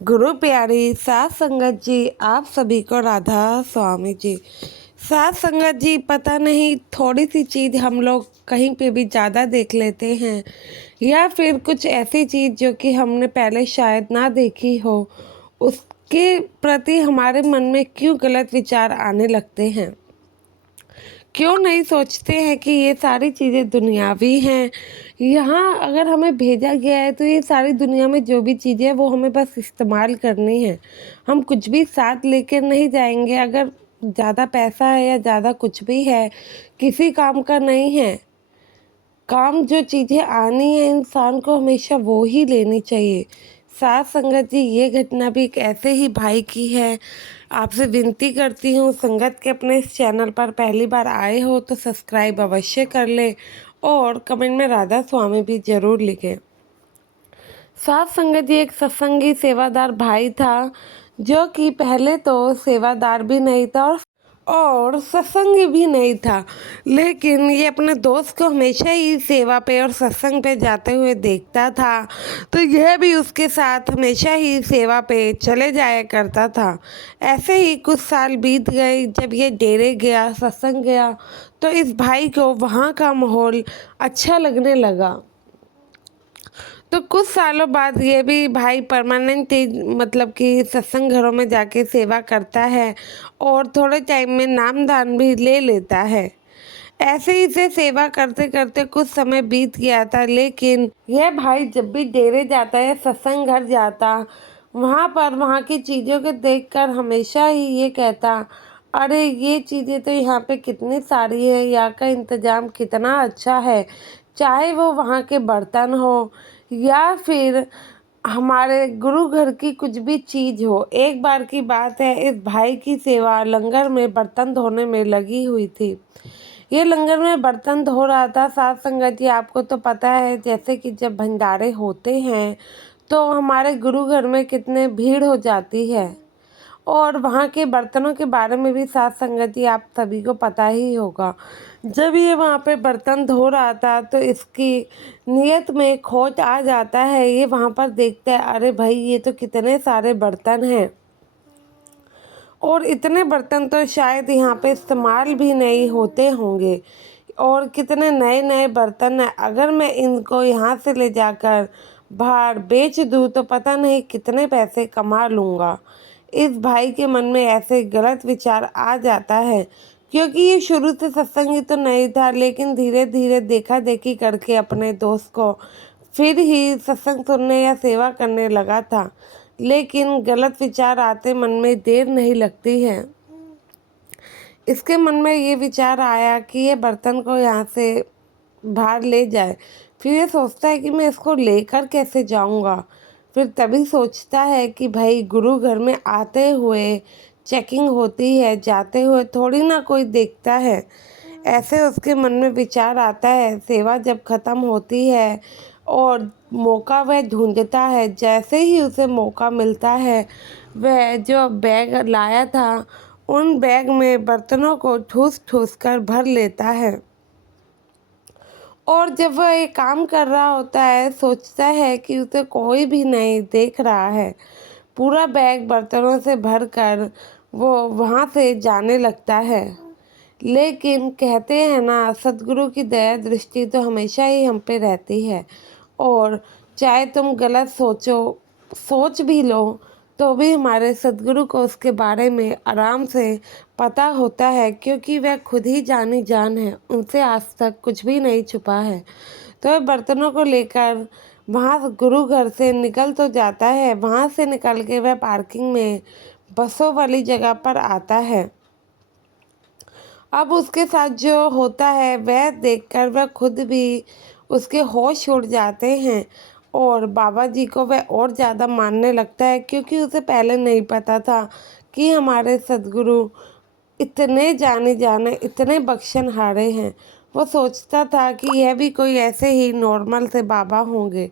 गुरु प्यारी सात संगत जी, आप सभी को राधा स्वामी जी। सात संगत जी, पता नहीं थोड़ी सी चीज़ हम लोग कहीं पे भी ज़्यादा देख लेते हैं या फिर कुछ ऐसी चीज़ जो कि हमने पहले शायद ना देखी हो, उसके प्रति हमारे मन में क्यों गलत विचार आने लगते हैं। क्यों नहीं सोचते हैं कि ये सारी चीज़ें दुनियावी हैं। यहाँ अगर हमें भेजा गया है तो ये सारी दुनिया में जो भी चीज़ें हैं वो हमें बस इस्तेमाल करनी है। हम कुछ भी साथ लेकर नहीं जाएंगे। अगर ज़्यादा पैसा है या ज़्यादा कुछ भी है, किसी काम का नहीं है। काम जो चीज़ें आनी है इंसान को हमेशा वो ही लेनी चाहिए। साथ संगत जी, ये घटना भी एक ऐसे ही भाई की है। आपसे विनती करती हूँ, संगत के अपने इस चैनल पर पहली बार आए हो तो सब्सक्राइब अवश्य कर ले और कमेंट में राधा स्वामी भी ज़रूर लिखें। साथ संगत जी, एक सत्संगी सेवादार भाई था जो कि पहले तो सेवादार भी नहीं था और सत्संग भी नहीं था, लेकिन ये अपने दोस्त को हमेशा ही सेवा पे और सत्संग पे जाते हुए देखता था, तो यह भी उसके साथ हमेशा ही सेवा पे चले जाया करता था। ऐसे ही कुछ साल बीत गए। जब ये डेरे गया, सत्संग गया, तो इस भाई को वहाँ का माहौल अच्छा लगने लगा। तो कुछ सालों बाद ये भी भाई परमानेंट मतलब कि सत्संग घरों में जाके सेवा करता है और थोड़े टाइम में नामदान भी ले लेता है। ऐसे ही से सेवा करते करते कुछ समय बीत गया था, लेकिन यह भाई जब भी डेरे जाता है, सत्संग घर जाता, वहाँ पर वहाँ की चीज़ों को देखकर हमेशा ही ये कहता, अरे ये चीज़ें तो यहाँ पे कितनी सारी है, यहाँ का इंतज़ाम कितना अच्छा है। चाहे वो वहाँ के बर्तन हो या फिर हमारे गुरु घर की कुछ भी चीज़ हो। एक बार की बात है, इस भाई की सेवा लंगर में बर्तन धोने में लगी हुई थी। ये लंगर में बर्तन धो रहा था। साथ संगत जी, आपको तो पता है जैसे कि जब भंडारे होते हैं तो हमारे गुरु घर में कितने भीड़ हो जाती है, और वहाँ के बर्तनों के बारे में भी साथ संगत जी आप सभी को पता ही होगा। जब ये वहाँ पे बर्तन धो रहा था तो इसकी नियत में खोट आ जाता है। ये वहाँ पर देखता है, अरे भाई ये तो कितने सारे बर्तन हैं और इतने बर्तन तो शायद यहाँ पे इस्तेमाल भी नहीं होते होंगे, और कितने नए नए बर्तन हैं। अगर मैं इनको यहाँ से ले जाकर बाहर बेच दूँ तो पता नहीं कितने पैसे कमा लूँगा। इस भाई के मन में ऐसे गलत विचार आ जाता है, क्योंकि ये शुरू से सत्संगी तो नहीं था, लेकिन धीरे धीरे देखा देखी करके अपने दोस्त को फिर ही सत्संग सुनने या सेवा करने लगा था। लेकिन गलत विचार आते मन में देर नहीं लगती है। इसके मन में ये विचार आया कि ये बर्तन को यहाँ से बाहर ले जाए। फिर ये सोचता है कि मैं इसको लेकर कैसे जाऊँगा। फिर तभी सोचता है कि भाई गुरु घर में आते हुए चेकिंग होती है, जाते हुए थोड़ी ना कोई देखता है। ऐसे उसके मन में विचार आता है। सेवा जब ख़त्म होती है और मौका वह ढूंढता है, जैसे ही उसे मौका मिलता है वह जो बैग लाया था उन बैग में बर्तनों को ठूस ठूस कर भर लेता है। और जब वह ये काम कर रहा होता है, सोचता है कि उसे कोई भी नहीं देख रहा है। पूरा बैग बर्तनों से भरकर वो वहाँ से जाने लगता है। लेकिन कहते हैं ना, सद्गुरु की दया दृष्टि तो हमेशा ही हम पे रहती है, और चाहे तुम गलत सोच भी लो तो भी हमारे सद्गुरु को उसके बारे में आराम से पता होता है, क्योंकि वह खुद ही जानी जान है। उनसे आज तक कुछ भी नहीं छुपा है। तो वह बर्तनों को लेकर वहाँ गुरु घर से निकल तो जाता है। वहाँ से निकल के वह पार्किंग में बसों वाली जगह पर आता है। अब उसके साथ जो होता है वह देखकर वह खुद भी उसके होश उड़ जाते हैं, और बाबा जी को वह और ज़्यादा मानने लगता है, क्योंकि उसे पहले नहीं पता था कि हमारे सद्गुरु इतने जाने जाने, इतने बख्शनहारे हैं। वो सोचता था कि यह भी कोई ऐसे ही नॉर्मल से बाबा होंगे।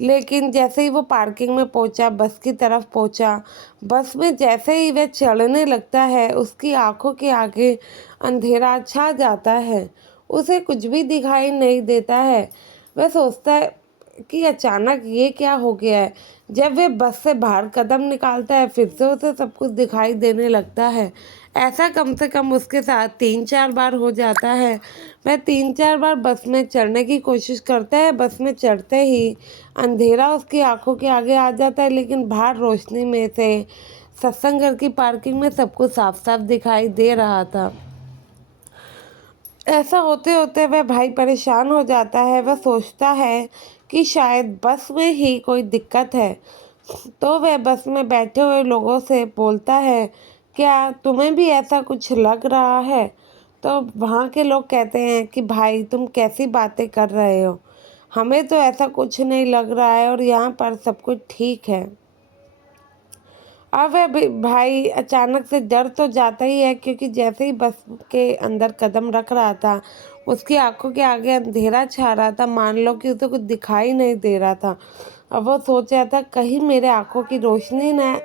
लेकिन जैसे ही वो पार्किंग में पहुंचा, बस की तरफ पहुंचा, बस में जैसे ही वह चढ़ने लगता है, उसकी आंखों के आगे अंधेरा छा जाता है। उसे कुछ भी दिखाई नहीं देता है। वह सोचता है कि अचानक ये क्या हो गया है। जब वह बस से बाहर कदम निकालता है फिर से उसे सब कुछ दिखाई देने लगता है। ऐसा कम से कम उसके साथ 3-4 बार हो जाता है। वह 3-4 बार बस में चढ़ने की कोशिश करता है। बस में चढ़ते ही अंधेरा उसकी आंखों के आगे आ जाता है, लेकिन बाहर रोशनी में से सत्संग घर की पार्किंग में सब कुछ साफ साफ दिखाई दे रहा था। ऐसा होते होते वह भाई परेशान हो जाता है। वह सोचता है कि शायद बस में ही कोई दिक्कत है, तो वह बस में बैठे हुए लोगों से बोलता है, क्या तुम्हें भी ऐसा कुछ लग रहा है? तो वहाँ के लोग कहते हैं कि भाई तुम कैसी बातें कर रहे हो, हमें तो ऐसा कुछ नहीं लग रहा है और यहाँ पर सब कुछ ठीक है। अब वह भाई अचानक से डर तो जाता ही है, क्योंकि जैसे ही बस के अंदर कदम रख रहा था उसकी आंखों के आगे अंधेरा छा रहा था, मान लो कि उसे कुछ दिखाई नहीं दे रहा था। अब वो सोच रहा था कहीं मेरे आंखों की रोशनी न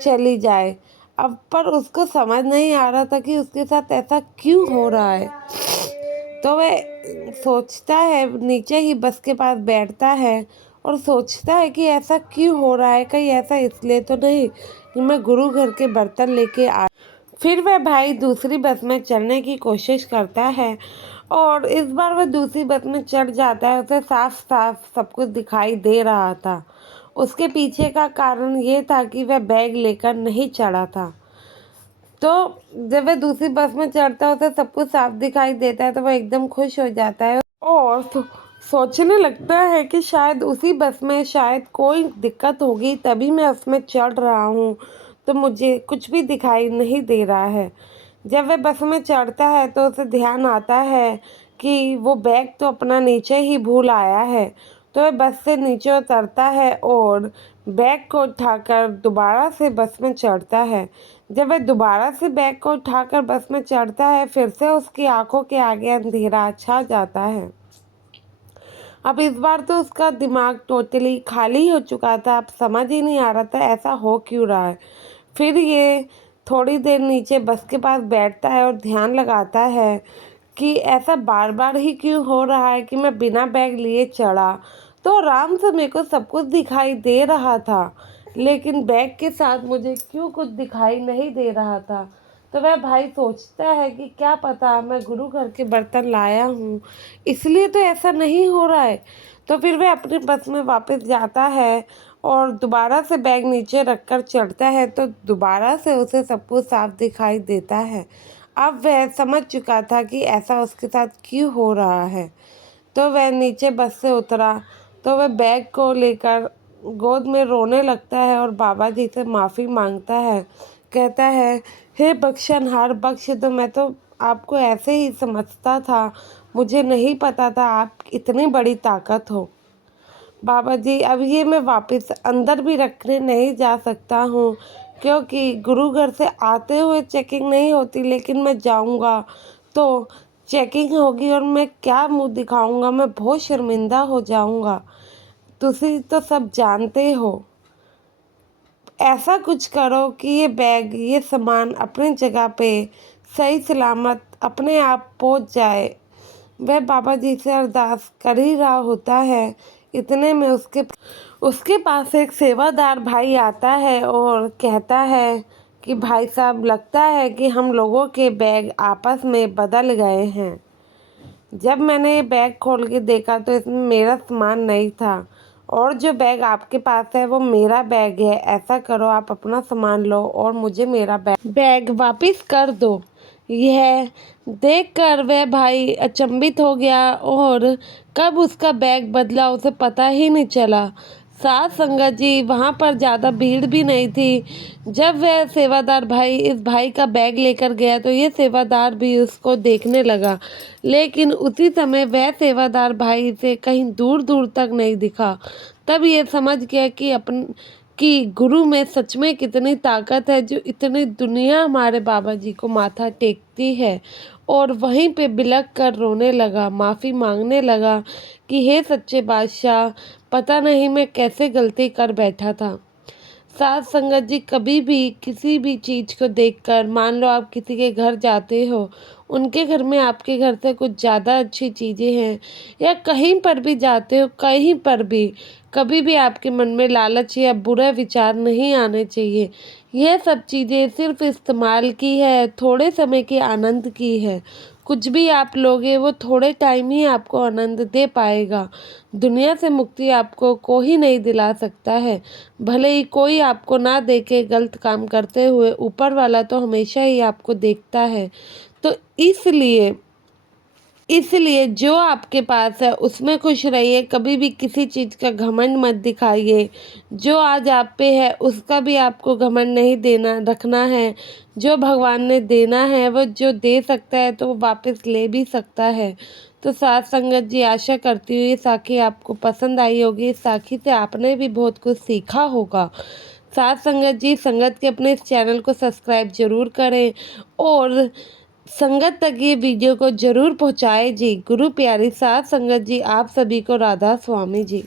चली जाए। अब पर उसको समझ नहीं आ रहा था कि उसके साथ ऐसा क्यों हो रहा है। तो वह सोचता है, नीचे ही बस के पास बैठता है और सोचता है कि ऐसा क्यों हो रहा है, कहीं ऐसा इसलिए तो नहीं कि मैं गुरु घर के बर्तन लेके आ। फिर वह भाई दूसरी बस में चढ़ने की कोशिश करता है और इस बार वह दूसरी बस में चढ़ जाता है। उसे साफ साफ सब कुछ दिखाई दे रहा था। उसके पीछे का कारण ये था कि वह बैग लेकर नहीं चढ़ा था। तो जब वह दूसरी बस में चढ़ता है उसे सब कुछ साफ दिखाई देता है, तो वह एकदम खुश हो जाता है और सोचने लगता है कि शायद उसी बस में शायद कोई दिक्कत होगी, तभी मैं उसमें चढ़ रहा हूँ, तो मुझे कुछ भी दिखाई नहीं दे रहा है। जब वह बस में चढ़ता है तो उसे ध्यान आता है कि वो बैग तो अपना नीचे ही भूल आया है। तो वह बस से नीचे उतरता है और बैग को उठाकर दोबारा से बस में चढ़ता है। जब वह दोबारा से बैग को उठाकर बस में चढ़ता है फिर से उसकी आंखों के आगे अंधेरा छा जाता है। अब इस बार तो उसका दिमाग टोटली खाली हो चुका था। अब समझ ही नहीं आ रहा था ऐसा हो क्यों रहा है। फिर ये थोड़ी देर नीचे बस के पास बैठता है और ध्यान लगाता है कि ऐसा बार बार ही क्यों हो रहा है कि मैं बिना बैग लिए चढ़ा तो आराम से मेरे को सब कुछ दिखाई दे रहा था, लेकिन बैग के साथ मुझे क्यों कुछ दिखाई नहीं दे रहा था। तो वह भाई सोचता है कि क्या पता मैं गुरु घर के बर्तन लाया हूँ इसलिए तो ऐसा नहीं हो रहा है। तो फिर वह अपनी बस में वापस जाता है और दोबारा से बैग नीचे रखकर चढ़ता है, तो दोबारा से उसे सब कुछ साफ दिखाई देता है। अब वह समझ चुका था कि ऐसा उसके साथ क्यों हो रहा है। तो वह नीचे बस से उतरा तो वह बैग को लेकर गोद में रोने लगता है और बाबा जी से माफ़ी मांगता है। कहता है, हे बख्शनहार बख्श दो, मैं तो आपको ऐसे ही समझता था, मुझे नहीं पता था आप इतनी बड़ी ताकत हो। बाबा जी अब ये मैं वापस अंदर भी रखने नहीं जा सकता हूँ, क्योंकि गुरु घर से आते हुए चेकिंग नहीं होती, लेकिन मैं जाऊँगा तो चेकिंग होगी और मैं क्या मुंह दिखाऊंगा, मैं बहुत शर्मिंदा हो जाऊँगा। तुसी तो सब जानते हो। ऐसा कुछ करो कि ये बैग ये सामान अपनी जगह पे सही सलामत अपने आप पहुंच जाए। वह बाबा जी से अरदास कर ही रहा होता है, इतने में उसके पास एक सेवादार भाई आता है और कहता है कि भाई साहब लगता है कि हम लोगों के बैग आपस में बदल गए हैं। जब मैंने ये बैग खोल के देखा तो इसमें मेरा सामान नहीं था और जो बैग आपके पास है वो मेरा बैग है। ऐसा करो आप अपना सामान लो और मुझे मेरा बैग वापस कर दो। यह देखकर वह भाई अचंभित हो गया और कब उसका बैग बदला उसे पता ही नहीं चला। साथ संगत जी वहाँ पर ज़्यादा भीड़ भी नहीं थी। जब वह सेवादार भाई इस भाई का बैग लेकर गया तो ये सेवादार भी उसको देखने लगा, लेकिन उसी समय वह सेवादार भाई से कहीं दूर दूर तक नहीं दिखा। तब ये समझ गया कि गुरु में सच में कितनी ताकत है, जो इतनी दुनिया हमारे बाबा जी को माथा टेकती है। और वहीं पे बिलख कर रोने लगा, माफ़ी मांगने लगा कि हे सच्चे बादशाह, पता नहीं मैं कैसे गलती कर बैठा था। साथ संगत जी कभी भी किसी भी चीज़ को देखकर, मान लो आप किसी के घर जाते हो, उनके घर में आपके घर से कुछ ज़्यादा अच्छी चीज़ें हैं, या कहीं पर भी जाते हो, कहीं पर भी कभी भी आपके मन में लालच या बुरा विचार नहीं आने चाहिए। यह सब चीज़ें सिर्फ इस्तेमाल की है, थोड़े समय के आनंद की है। कुछ भी आप लोगे वो थोड़े टाइम ही आपको आनंद दे पाएगा। दुनिया से मुक्ति आपको कोई नहीं दिला सकता है। भले ही कोई आपको ना देखे गलत काम करते हुए, ऊपर वाला तो हमेशा ही आपको देखता है। तो इसलिए जो आपके पास है उसमें खुश रहिए, कभी भी किसी चीज़ का घमंड मत दिखाइए। जो आज आप पे है उसका भी आपको घमंड नहीं देना रखना है। जो भगवान ने देना है, वो जो दे सकता है तो वो वापस ले भी सकता है। तो साथ संगत जी, आशा करती हूँ ये साखी आपको पसंद आई होगी। इस साखी से आपने भी बहुत कुछ सीखा होगा। साथ संगत जी, संगत के अपने इस चैनल को सब्सक्राइब ज़रूर करें और संगत तक ये वीडियो को ज़रूर पहुँचाएं जी। गुरु प्यारी साथ संगत जी, आप सभी को राधा स्वामी जी।